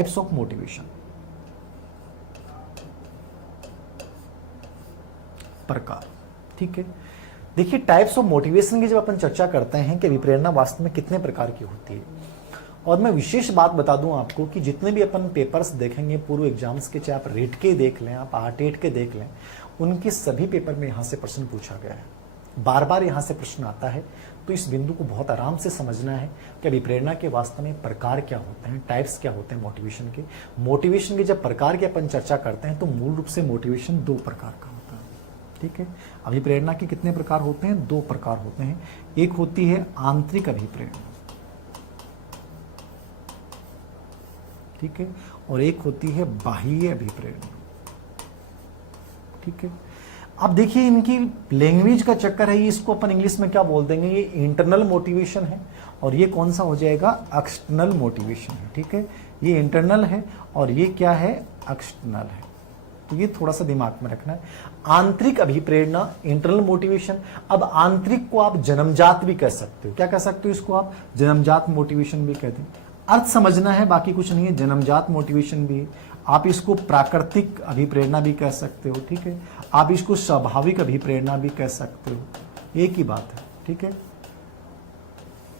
Types of motivation. प्रकार, ठीक है। देखिए, टाइप्स ऑफ मोटिवेशन की जब अपन चर्चा करते हैं कि विप्रेरणा वास्तव में कितने प्रकार की होती है, और मैं विशेष बात बता दूं आपको कि जितने भी अपन पेपर्स देखेंगे पूर्व एग्जाम्स के, चाहे आप रेट के देख लें, आप आर्टेट के देख लें, उनके सभी पेपर में यहां से प्रश्न पूछा गया है। बार बार यहां से प्रश्न आता है, तो इस बिंदु को बहुत आराम से समझना है कि विप्रेरणा के वास्तव में प्रकार क्या होते हैं, टाइप्स क्या होते हैं मोटिवेशन के। मोटिवेशन के जब प्रकार की अपन चर्चा करते हैं तो मूल रूप से मोटिवेशन दो प्रकार का होता है, ठीक है। अभिप्रेरणा के कितने प्रकार होते हैं? दो प्रकार होते हैं। एक होती है आंतरिक अभिप्रेरणा, ठीक है, और एक होती है बाह्य अभिप्रेरणा, ठीक है। अब देखिए, इनकी लैंग्वेज का चक्कर है, इसको अपन इंग्लिश में क्या बोल देंगे, ये इंटरनल मोटिवेशन है और ये कौन सा हो जाएगा, एक्सटर्नल मोटिवेशन है, ठीक है। ये इंटरनल है और ये क्या है, एक्सटर्नल है। तो ये थोड़ा सा दिमाग में रखना है। आंतरिक अभिप्रेरणा, इंटरनल मोटिवेशन। अब आंतरिक को आप जन्मजात भी कह सकते हो। क्या कह सकते हो इसको आप? जन्मजात मोटिवेशन भी कहते हैं। अर्थ समझना है, बाकी कुछ नहीं है। जन्मजात मोटिवेशन भी, आप इसको प्राकृतिक अभिप्रेरणा भी कह सकते हो, ठीक है। आप इसको स्वाभाविक अभिप्रेरणा भी कह सकते हो, एक ही बात है, ठीक है।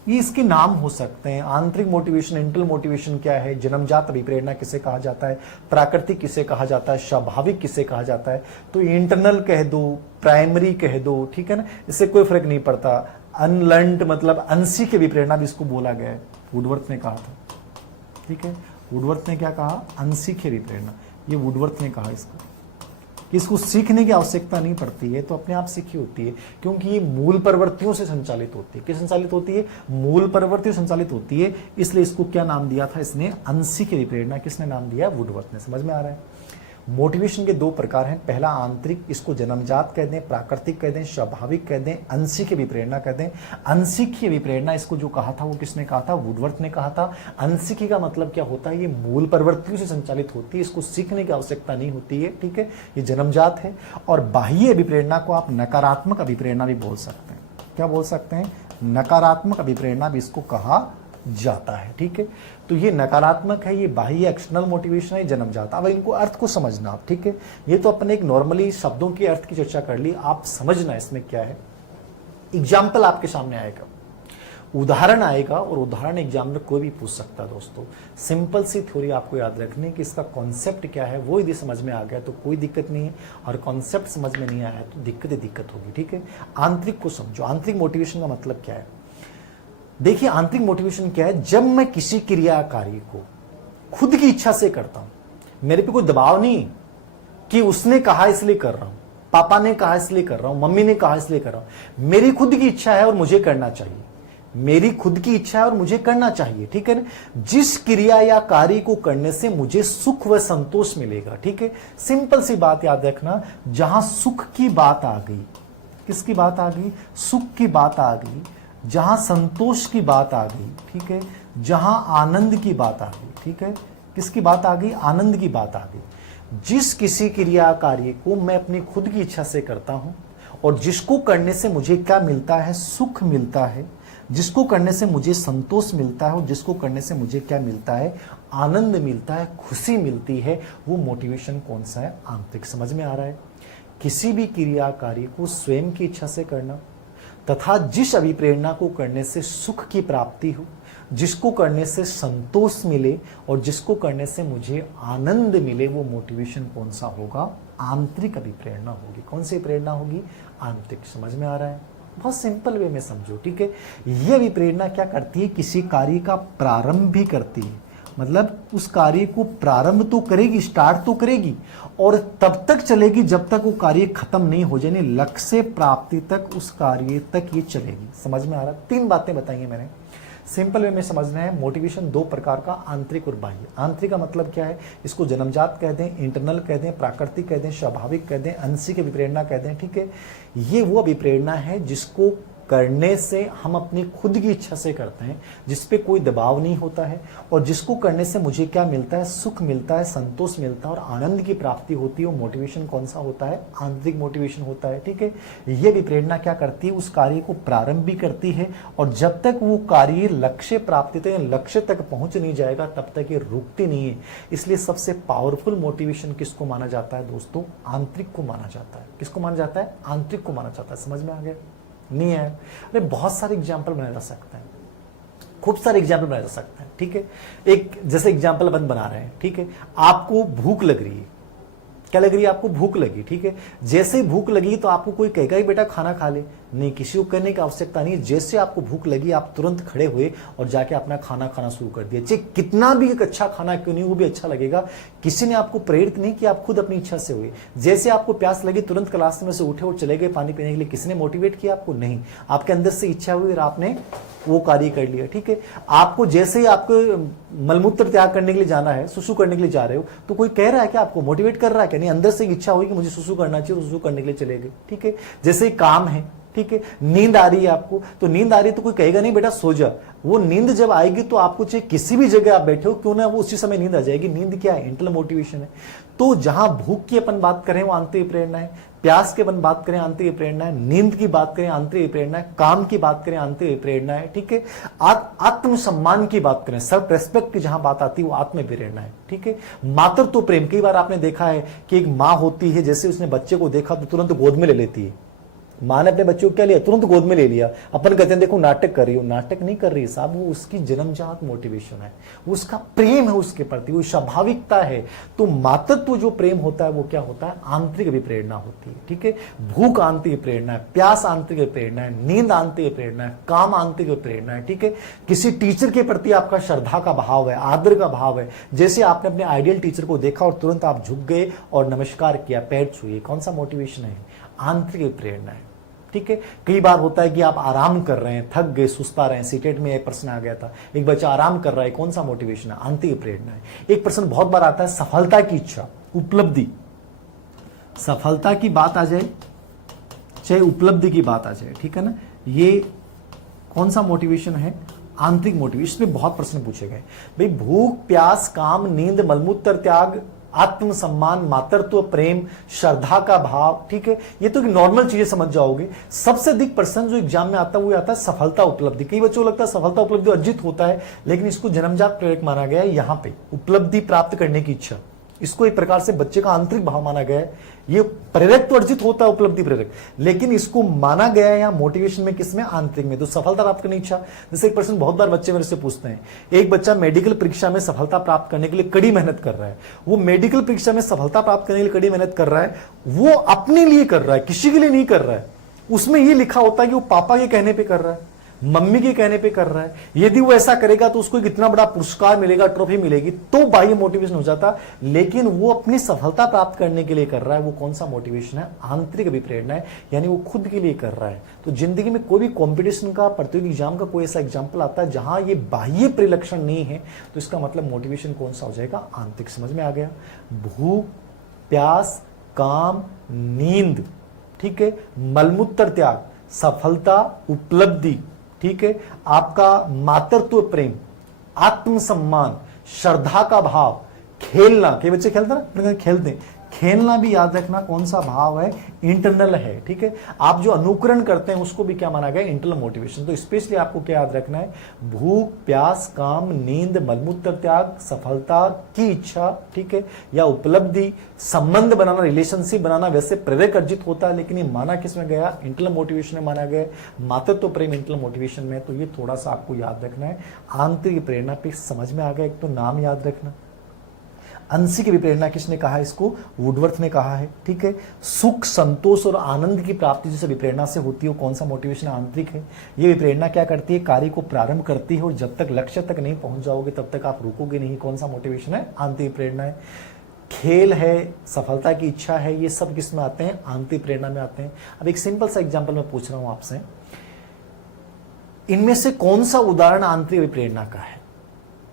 ये इसके नाम हो सकते हैं। आंतरिक मोटिवेशन, इंटरनल मोटिवेशन क्या है, जन्मजात अभिप्रेरणा किसे कहा जाता है, प्राकृतिक किसे कहा जाता है, स्वाभाविक किसे कहा जाता है। तो इंटरनल कह दो, प्राइमरी कह दो, ठीक है ना, इससे कोई फर्क नहीं पड़ता। अनलर्न्ड मतलब अंशिक अभिप्रेरणा भी इसको बोला गया है, वुडवर्थ ने कहा था, ठीक है। वुडवर्थ ने क्या कहा, अंशिक अभिप्रेरणा। ये वुडवर्थ ने कहा इसको, कि इसको सीखने की आवश्यकता नहीं पड़ती है, तो अपने आप सीखी होती है, क्योंकि ये मूल प्रवृत्तियों से संचालित होती है। किस संचालित होती है? मूल प्रवृत्तियों से संचालित होती है। इसलिए इसको क्या नाम दिया था इसने, अंशिक अभिप्रेरणा। किसने नाम दिया? वुडवर्थ ने। समझ में आ रहा है? मोटिवेशन के दो प्रकार हैं। पहला आंतरिक, इसको जन्मजात कह दें, प्राकृतिक कह दें, स्वाभाविक कह दें, अंशिक अभिप्रेरणा कह दें। अंशिक अभिप्रेरणा, इसको जो कहा था वो किसने कहा था? वुडवर्थ ने कहा था। अंशिक का मतलब क्या होता है, ये मूल प्रवृत्तियों से संचालित होती है, इसको सीखने की आवश्यकता नहीं होती है, ठीक है, ये जन्मजात है। और बाह्य अभिप्रेरणा को आप नकारात्मक अभिप्रेरणा भी बोल सकते हैं। क्या बोल सकते हैं? नकारात्मक अभिप्रेरणा भी इसको कहा जाता है, ठीक है। तो ये नकारात्मक है, ये बाह्य एक्सटर्नल मोटिवेशन है, जन्मजात। अब इनको अर्थ को समझना आप, ठीक है। ये तो अपने एक नॉर्मली शब्दों के अर्थ की चर्चा कर ली, आप समझना इसमें क्या है। एग्जाम्पल आपके सामने आएगा, उदाहरण आएगा, और उदाहरण एग्जाम में कोई भी पूछ सकता है दोस्तों। सिंपल सी थ्योरी आपको याद रखनी है कि इसका कॉन्सेप्ट क्या है, वो यदि समझ में आ गया तो कोई दिक्कत नहीं है, और कॉन्सेप्ट समझ में नहीं आया तो दिक्कत होगी, ठीक है। आंतरिक को समझो। आंतरिक मोटिवेशन का मतलब क्या है? देखिए, आंतरिक मोटिवेशन क्या है, जब मैं किसी क्रिया कार्य को खुद की इच्छा से करता हूं, मेरे पे कोई दबाव नहीं कि उसने कहा इसलिए कर रहा हूं, पापा ने कहा इसलिए कर रहा हूं, मम्मी ने कहा इसलिए कर रहा हूं, मेरी खुद की इच्छा है और मुझे करना चाहिए, मेरी खुद की इच्छा है और मुझे करना चाहिए, ठीक है ना। जिस क्रिया या कार्य को करने से मुझे सुख व संतोष मिलेगा, ठीक है। सिंपल सी बात याद रखना, जहां सुख की बात आ गई, किसकी बात आ गई? सुख की बात आ गई। जहां संतोष की बात आ गई, ठीक है, जहां आनंद की बात आ गई, ठीक है, किसकी बात आ गई? आनंद की बात आ गई। जिस किसी क्रिया कार्य को मैं अपनी खुद की इच्छा से करता हूं, और जिसको करने से मुझे क्या मिलता है? सुख मिलता है। जिसको करने से मुझे संतोष मिलता है, और जिसको करने से मुझे क्या मिलता है? आनंद मिलता है, खुशी मिलती है। वो मोटिवेशन कौन सा है? आंतरिक। समझ में आ रहा है? किसी भी क्रिया कार्य को स्वयं की इच्छा से करना, तथा जिस अभिप्रेरणा को करने से सुख की प्राप्ति हो, जिसको करने से संतोष मिले, और जिसको करने से मुझे आनंद मिले, वो मोटिवेशन कौन सा होगा? आंतरिक अभिप्रेरणा होगी। कौन सी प्रेरणा होगी? आंतरिक। समझ में आ रहा है? बहुत सिंपल वे में समझो, ठीक है। ये अभिप्रेरणा क्या करती है? किसी कार्य का प्रारंभ भी करती है, मतलब उस कार्य को प्रारंभ तो करेगी, स्टार्ट तो करेगी, और तब तक चलेगी जब तक वो कार्य खत्म नहीं हो जाए, लक्ष्य प्राप्ति तक उस कार्य तक ये चलेगी। समझ में आ रहा? तीन बातें बताई हैं मैंने, सिंपल वे में समझना है। मोटिवेशन दो प्रकार का, आंतरिक और बाह्य। आंतरिक का मतलब क्या है? इसको जन्मजात कह दें, इंटरनल कह दें, प्राकृतिक कह दें, स्वाभाविक कह दें, अंशिक अभिप्रेरणा कह दें, ठीक है। ये वो अभिप्रेरणा है जिसको करने से हम अपनी खुद की इच्छा से करते हैं, जिसपे कोई दबाव नहीं होता है, और जिसको करने से मुझे क्या मिलता है, सुख मिलता है, संतोष मिलता है और आनंद की प्राप्ति होती है, वो मोटिवेशन कौन सा होता है, आंतरिक मोटिवेशन होता है। ठीक है, ये विप्रेरणा क्या करती है, उस कार्य को प्रारंभ भी करती है, और जब तक वो कार्य लक्ष्य प्राप्ति तक, लक्ष्य तक पहुंच नहीं जाएगा तब तक ये रुकती नहीं है। इसलिए सबसे पावरफुल मोटिवेशन किसको माना जाता है दोस्तों, आंतरिक को माना जाता है। किसको माना जाता है, आंतरिक को माना जाता है। समझ में आ गया, नहीं है? अरे बहुत सारे एग्जाम्पल बनाए जा सकते हैं, खूब सारे एग्जाम्पल बनाए जा सकते हैं। ठीक है, एक जैसे एग्जाम्पल अपन बना रहे हैं, ठीक है, आपको भूख लग रही है, क्या लग रही है, आपको भूख लगी। ठीक है, जैसे ही भूख लगी तो आपको कोई कहेगा ही बेटा खाना खा ले, नहीं, किसी को कहने की आवश्यकता नहीं। जैसे आपको भूख लगी आप तुरंत खड़े हुए और जाके अपना खाना खाना शुरू कर दिया, चाहे कितना भी एक अच्छा खाना क्यों नहीं, वो भी अच्छा लगेगा। किसी ने आपको प्रेरित नहीं किया, आप खुद अपनी इच्छा से हुए। जैसे आपको प्यास लगी तुरंत क्लास में से उठे और चले गए पानी पीने के लिए, किसी ने मोटिवेट किया आपको, नहीं, आपके अंदर से इच्छा हुई और आपने वो कार्य कर लिया। ठीक है, आपको जैसे ही आपको मलमूत्र त्याग करने के लिए जाना है, सुसु करने के लिए जा रहे हो, तो कोई कह रहा है कि आपको मोटिवेट कर रहा है, कि नहीं, अंदर से इच्छा हुई कि मुझे सुसु करना चाहिए, सुसु करने के लिए चले गए। ठीक है, जैसे काम है, ठीक है, नींद आ रही है आपको, तो नींद आ रही है तो कोई कहेगा नहीं बेटा सो जा। वो नींद जब आएगी तो आपको चाहे किसी भी जगह आप बैठे हो क्यों ना, वो उसी समय नींद आ जाएगी। नींद क्या है, इंटरनल मोटिवेशन है। तो जहां भूख की अपन बात करें वो आंतरिक प्रेरणा है, प्यास की अपन बात करें आंतरिक प्रेरणा है, नींद की बात करें आंतरिक प्रेरणा है, काम की बात करें आंतरिक प्रेरणा है। ठीक है, आत्मसम्मान की बात करें, सेल्फ रेस्पेक्ट की जहां बात आती है वो आत्म प्रेरणा है। ठीक है, मातृत्व प्रेम, कई बार आपने देखा है कि एक माँ होती है, जैसे उसने बच्चे को देखा तो तुरंत गोद में ले लेती है। माँ ने अपने बच्चों को क्या लिया, तुरंत गोद में ले लिया। अपन कहते हैं देखो नाटक कर रही हो, नाटक नहीं कर रही साहब, वो उसकी जन्मजात मोटिवेशन है, उसका प्रेम है उसके प्रति, वो स्वाभाविकता है। तो मातृत्व जो प्रेम होता है वो क्या होता है, आंतरिक प्रेरणा होती है। ठीक है, भूख आंतरिक प्रेरणा है, प्यास आंतरिक प्रेरणा है, नींद आंतरिक प्रेरणा है, काम आंतरिक प्रेरणा है। ठीक है, किसी टीचर के प्रति आपका श्रद्धा का भाव है, आदर का भाव है, जैसे आपने अपने आइडियल टीचर को देखा और तुरंत आप झुक गए और नमस्कार किया, पैर छुए, कौन सा मोटिवेशन है, आंतरिक प्रेरणा है। ठीक है, कई बार होता है कि आप आराम कर रहे हैं, थक गए, सुस्ता रहे हैं। सीटेट में एक प्रश्न आ गया था, एक बच्चा आराम कर रहा है, कौन सा मोटिवेशन है, आंतरिक प्रेरणा है। एक प्रश्न बहुत बार आता है, सफलता की इच्छा, उपलब्धि, सफलता की बात आ जाए चाहे उपलब्धि की बात आ जाए, ठीक है ना, ये कौन सा मोटिवेशन है, आंतरिक मोटिवेशन। इसमें बहुत प्रश्न पूछे गए भाई, भूख, प्यास, काम, नींद, मलमूत्र त्याग, आत्मसम्मान, मातृत्व प्रेम, श्रद्धा का भाव। ठीक है, ये तो नॉर्मल चीजें समझ जाओगे। सबसे अधिक प्रश्न जो एग्जाम में आता है वो आता है सफलता उपलब्धि। कई बच्चों को लगता है सफलता उपलब्धि अर्जित होता है, लेकिन इसको जन्मजात प्रेरक माना गया है। यहां पे उपलब्धि प्राप्त करने की इच्छा, इसको एक प्रकार से बच्चे का आंतरिक भाव माना गया है। ये प्रेरक तो अर्जित होता है, उपलब्धि प्रेरक, लेकिन इसको माना गया है यहाँ मोटिवेशन में, किसमें, आंतरिक में। तो सफलता प्राप्त करने की इच्छा, जैसे एक पर्सन बहुत बार बच्चे मेरे से पूछते हैं, एक बच्चा मेडिकल परीक्षा में सफलता प्राप्त करने के लिए कड़ी मेहनत कर रहा है। वो मेडिकल परीक्षा में सफलता प्राप्त करने के लिए कड़ी मेहनत कर रहा है, वो अपने लिए कर रहा है, किसी के लिए नहीं कर रहा है। उसमें ये लिखा होता है कि वो पापा के कहने पर कर रहा है, मम्मी के कहने पे कर रहा है। यदि वो ऐसा करेगा तो उसको कितना बड़ा पुरस्कार मिलेगा, ट्रॉफी मिलेगी, तो बाह्य मोटिवेशन हो जाता। लेकिन वो अपनी सफलता प्राप्त करने के लिए कर रहा है, वो कौन सा मोटिवेशन है, आंतरिक अभिप्रेरणा है, यानी वो खुद के लिए कर रहा है। तो जिंदगी में कोई भी कॉम्पिटिशन का, प्रतियोगी एग्जाम का कोई ऐसा एग्जाम्पल आता है जहां ये बाह्य परिलक्षण नहीं है, तो इसका मतलब मोटिवेशन कौन सा हो जाएगा, आंतरिक। समझ में आ गया, भूख, प्यास, काम, नींद, ठीक है, मलमूत्र त्याग, सफलता, उपलब्धि, ठीक है, आपका मातृत्व प्रेम, आत्मसम्मान, श्रद्धा का भाव, खेलना, कई बच्चे खेलते ना, खेलते हैं, खेलना भी याद रखना कौन सा भाव है, इंटरनल है। ठीक है, आप जो अनुकरण करते हैं उसको भी क्या माना गया, इंटरनल मोटिवेशन। तो स्पेशली आपको क्या याद रखना है, भूख, प्यास, काम, नींद, मलमूत्र त्याग, सफलता की इच्छा, ठीक है, या उपलब्धि, संबंध बनाना, रिलेशनशिप बनाना, वैसे प्रेरक अर्जित होता है, लेकिन ये माना किसमें गया, इंटरनल मोटिवेशन में माना गया। मातृत्व प्रेम इंटरनल मोटिवेशन में, तो ये थोड़ा सा आपको याद रखना है। आंतरिक प्रेरणा पे समझ में आ गया, एक तो नाम याद रखना। अंशी की विप्रेरणा किसने कहा, इसको वुडवर्थ ने कहा है। ठीक है, सुख, संतोष और आनंद की प्राप्ति जिसे विप्रेरणा से होती है, वो कौन सा मोटिवेशन, आंतरिक है। ये विप्रेरणा क्या करती है, कार्य को प्रारंभ करती है, और जब तक लक्ष्य तक नहीं पहुंच जाओगे तब तक आप रुकोगे नहीं। कौन सा मोटिवेशन है, आंतरिक प्रेरणा है। खेल है, सफलता की इच्छा है, ये सब किस में आते हैं, आंतरिक प्रेरणा में आते हैं। अब एक सिंपल सा एग्जाम्पल मैं पूछ रहा हूं आपसे, इनमें से कौन सा उदाहरण आंतरिक विप्रेरणा का है।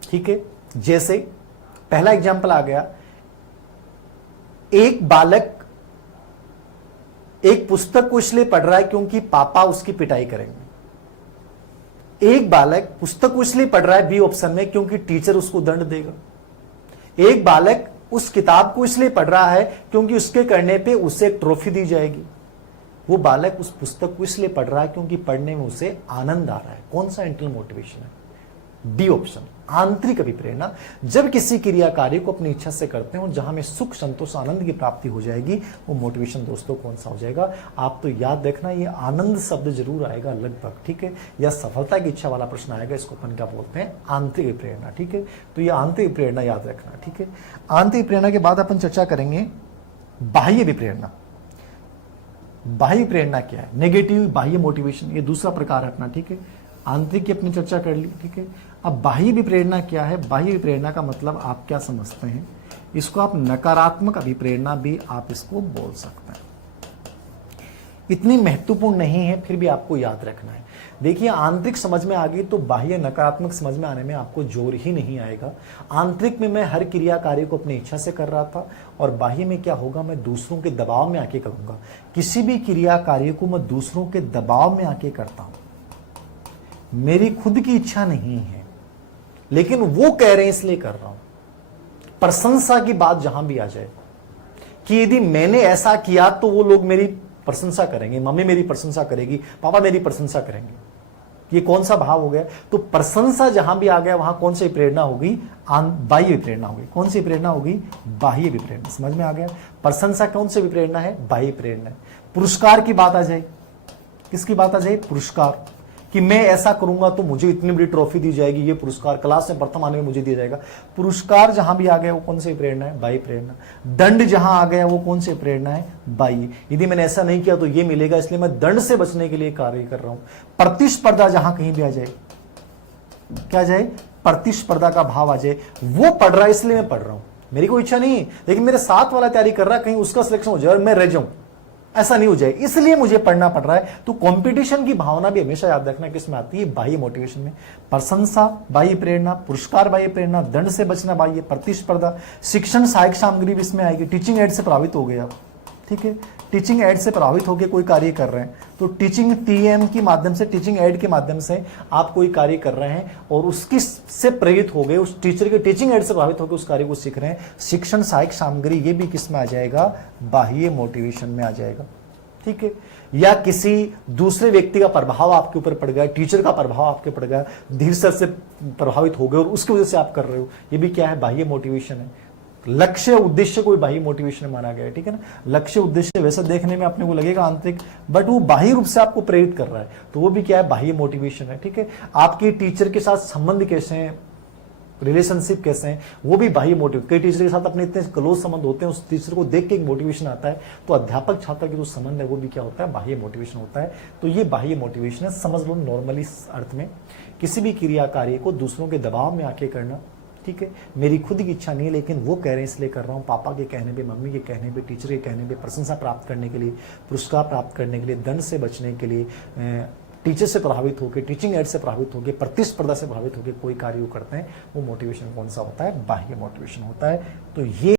ठीक है, जैसे पहला एग्जाम्पल आ गया, एक बालक एक पुस्तक को इसलिए पढ़ रहा है क्योंकि पापा उसकी पिटाई करेंगे। एक बालक पुस्तक को इसलिए पढ़ रहा है बी ऑप्शन में क्योंकि टीचर उसको दंड देगा। एक बालक उस किताब को इसलिए पढ़ रहा है क्योंकि उसके करने पे उसे एक ट्रॉफी दी जाएगी। वो बालक उस पुस्तक को इसलिए पढ़ रहा है क्योंकि पढ़ने में उसे आनंद आ रहा है। कौन सा इंटरनल मोटिवेशन है? डी ऑप्शन, आंतरिक अभिप्रेरणा। जब किसी क्रिया कार्य को अपनी इच्छा से करते हैं और जहां में सुख, संतोष, आनंद की प्राप्ति हो जाएगी, वो मोटिवेशन दोस्तों कौन सा हो जाएगा? आप तो याद रखना, ये आनंद शब्द जरूर आएगा लगभग, ठीक है, या सफलता की इच्छा वाला प्रश्न आएगा। इसको अपन क्या बोलते हैं? आंतरिक प्रेरणा, ठीक है। तो ये आंतरिक प्रेरणा याद रखना, ठीक है। आंतरिक प्रेरणा के बाद अपन चर्चा करेंगे बाह्य विप्रेरणा। बाह्य प्रेरणा क्या है? नेगेटिव बाह्य मोटिवेशन, ये दूसरा प्रकार है अपना, ठीक है। आंतरिक की अपनी चर्चा कर ली, ठीक है। अब बाह्य विप्रेरणा क्या है? बाह्य विप्रेरणा का मतलब आप क्या समझते हैं? इसको आप नकारात्मक अभिप्रेरणा भी आप इसको बोल सकते हैं। इतनी महत्वपूर्ण नहीं है, फिर भी आपको याद रखना है। देखिए, आंतरिक समझ में आ गई तो बाह्य नकारात्मक समझ में आने में आपको जोर ही नहीं आएगा। आंतरिक में मैं हर क्रिया कार्य को अपनी इच्छा से कर रहा था, और बाह्य में क्या होगा? मैं दूसरों के दबाव में आके करूंगा। किसी भी क्रिया कार्य को मैं दूसरों के दबाव में आके करता हूं, मेरी खुद की इच्छा नहीं है, लेकिन वो कह रहे हैं इसलिए कर रहा हूं। प्रशंसा की बात जहां भी आ जाए कि यदि मैंने ऐसा किया तो वो लोग मेरी प्रशंसा करेंगे, मम्मी मेरी प्रशंसा करेगी, पापा मेरी प्रशंसा करेंगे, ये कौन सा भाव हो गया? तो प्रशंसा जहां भी आ गया वहां कौन सी प्रेरणा होगी? बाह्य प्रेरणा होगी। कौन सी प्रेरणा होगी? बाह्य प्रेरणा। समझ में आ गया? प्रशंसा कौन सी प्रेरणा है? बाह्य प्रेरणा है। पुरस्कार की बात आ जाए, किसकी बात आ जाए? पुरस्कार, कि मैं ऐसा करूंगा तो मुझे इतनी बड़ी ट्रॉफी दी जाएगी, ये पुरस्कार क्लास में प्रथम आने में मुझे दिया जाएगा। पुरस्कार जहां भी आ गया वो कौन सी प्रेरणा है? बाह्य प्रेरणा। दंड जहां आ गया वो कौन सी प्रेरणा है? बाह्य। यदि मैंने ऐसा नहीं किया तो ये मिलेगा, इसलिए मैं दंड से बचने के लिए कार्य कर रहा हूं। प्रतिस्पर्धा जहां कहीं भी आ जाए, क्या आ जाए? प्रतिस्पर्धा का भाव आ जाए। वो पढ़ रहा है इसलिए मैं पढ़ रहा हूं, मेरी कोई इच्छा नहीं है, लेकिन मेरे साथ वाला तैयारी कर रहा है, कहीं उसका सिलेक्शन हो जाए और मैं रह जाऊं, ऐसा नहीं हो जाए, इसलिए मुझे पढ़ना पड़ रहा है। तो कंपटीशन की भावना भी हमेशा याद रखना किसमें आती है? बाह्य मोटिवेशन में। प्रशंसा बाह्य प्रेरणा, पुरस्कार बाह्य प्रेरणा, दंड से बचना बाह्य, प्रतिस्पर्धा। शिक्षण सहायक सामग्री भी इसमें आएगी। टीचिंग एड से प्रभावित हो गए आप, ठीक है, टीचिंग एड से प्रभावित होकर कोई कार्य कर रहे हैं, तो टीचिंग टीएम के माध्यम से, टीचिंग एड के माध्यम से आप कोई कार्य कर रहे हैं और उसकी से प्रेरित हो गए, उस टीचर के टीचिंग एड से प्रभावित होकर उस कार्य को सीख रहे हैं। शिक्षण सहायक सामग्री, ये भी किस में आ जाएगा? बाह्य मोटिवेशन में आ जाएगा, ठीक है। या किसी दूसरे व्यक्ति का प्रभाव आपके ऊपर पड़ गया, टीचर का प्रभाव आपके पड़ गया, धीरे से प्रभावित हो गए और उसकी वजह से आप कर रहे हो, ये भी क्या है? बाह्य मोटिवेशन है। लक्ष्य उद्देश्य को बाह्य मोटिवेशन माना गया है, ठीक है ना। लक्ष्य उद्देश्य वैसे देखने में अपने को लगेगा आंतरिक, बट वो बाह्य रूप से आपको प्रेरित कर रहा है, तो वो भी क्या है? बाह्य मोटिवेशन है, ठीक है। आपके टीचर के साथ संबंध कैसे हैं, रिलेशनशिप कैसे हैं, वो भी बाह्य मोटिव। कई टीचर के साथ अपने इतने क्लोज संबंध होते हैं, उस टीचर को देख के एक मोटिवेशन आता है, तो अध्यापक छात्र के जो संबंध है वो भी क्या होता है? बाह्य मोटिवेशन होता है। तो ये बाह्य मोटिवेशन है, समझ लो नॉर्मली अर्थ में, किसी भी क्रिया कार्य को दूसरों के दबाव में आके करना, ठीक है। मेरी खुद की इच्छा नहीं, लेकिन वो कह रहे हैं इसलिए कर रहा हूँ। पापा के कहने पे, मम्मी के कहने पे, टीचर के कहने पे, प्रशंसा प्राप्त करने के लिए, पुरस्कार प्राप्त करने के लिए, दंड से बचने के लिए, टीचर से प्रभावित होकर, टीचिंग एड से प्रभावित होकर, प्रतिस्पर्धा से प्रभावित होकर कोई कार्य करते हैं, वो मोटिवेशन कौन सा होता है? बाह्य मोटिवेशन होता है। तो ये